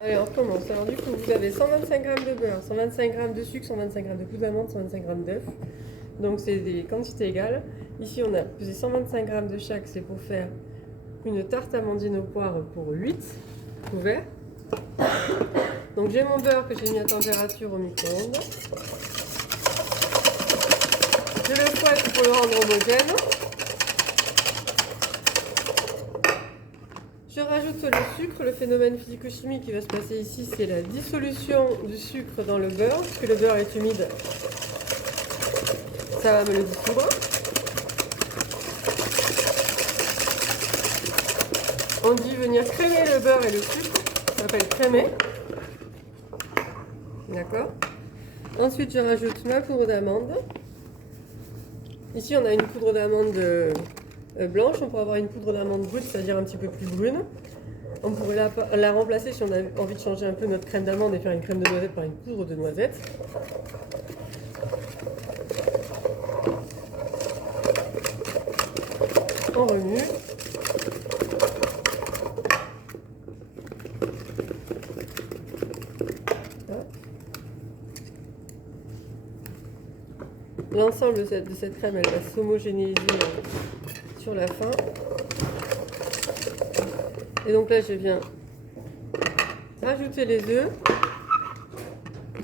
Allez, on recommence. Alors du coup, vous avez 125 g de beurre, 125 g de sucre, 125 g de poudre d'amande, 125 g d'œufs. Donc c'est des quantités égales. Ici, on a pesé 125 g de chaque, c'est pour faire une tarte amandine aux poires pour 8 couverts. Donc j'ai mon beurre que j'ai mis à température au micro-ondes. Je le fouette pour le rendre homogène. Je rajoute le sucre. Le phénomène physico-chimique qui va se passer ici, c'est la dissolution du sucre dans le beurre. Puisque le beurre est humide, ça va me le dissoudre. On dit venir crémer le beurre et le sucre. Ça s'appelle crémer. D'accord. Ensuite, je rajoute ma poudre d'amande. Ici, on a une poudre d'amande blanche. On pourrait avoir une poudre d'amande brute, c'est-à-dire un petit peu plus brune. On pourrait la remplacer si on a envie de changer un peu notre crème d'amande et faire une crème de noisette par une poudre de noisette. On remue. L'ensemble de cette crème, elle va s'homogénéiser sur la fin. Et donc là, je viens rajouter les œufs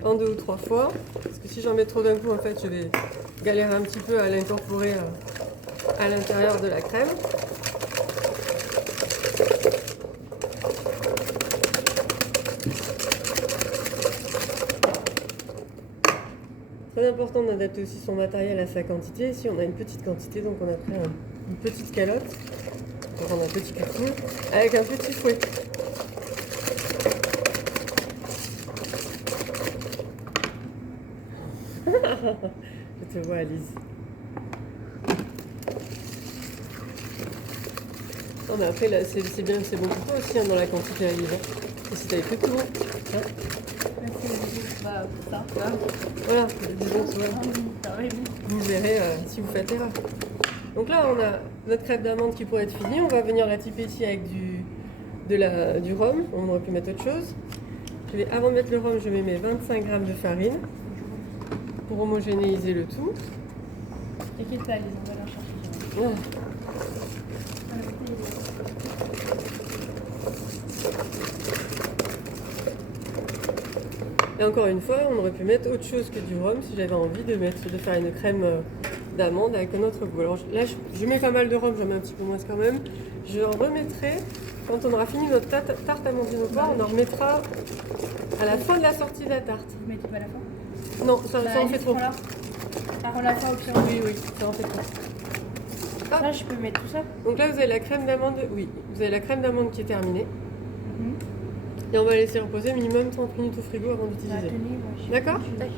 en 2 ou 3 fois. Parce que si j'en mets trop d'un coup, en fait, je vais galérer un petit peu à l'incorporer à l'intérieur de la crème. Très important d'adapter aussi son matériel à sa quantité. Ici, on a une petite quantité, donc on a pris une petite calotte. Donc on a un petit couteau avec un petit fouet. Je te vois, Alice. Non, mais après, là, c'est bien, c'est bon pour toi aussi dans la quantité, Alice. Et si t'avais fait tout, hein. Bah, ça. Voilà, disons, vous verrez si vous faites erreur. Donc là, on a notre crème d'amande qui pourrait être finie. On va venir la typer ici avec du rhum. On aurait pu mettre autre chose. Avant de mettre le rhum, je mets mes 25 g de farine pour homogénéiser le tout. T'inquiète pas, Lise, on va la chercher. Oh. Et encore une fois, on aurait pu mettre autre chose que du rhum si j'avais envie de faire une crème d'amande avec un autre goût. Alors là, je mets pas mal de rhum, j'en mets un petit peu moins quand même. Je en remettrai, quand on aura fini notre tarte amandine aux poires, on en remettra à la fin de la sortie de la tarte. Vous mettez pas la fin? Non, ça en fait trop. On la fin au pire. Oui, ça en fait trop. Ah. Là, je peux mettre tout ça? Donc là, vous avez la crème d'amande, oui, vous avez la crème d'amande qui est terminée. Mm-hmm. Et on va laisser reposer minimum 30 minutes au frigo avant d'utiliser. Bah, D'accord? D'accord.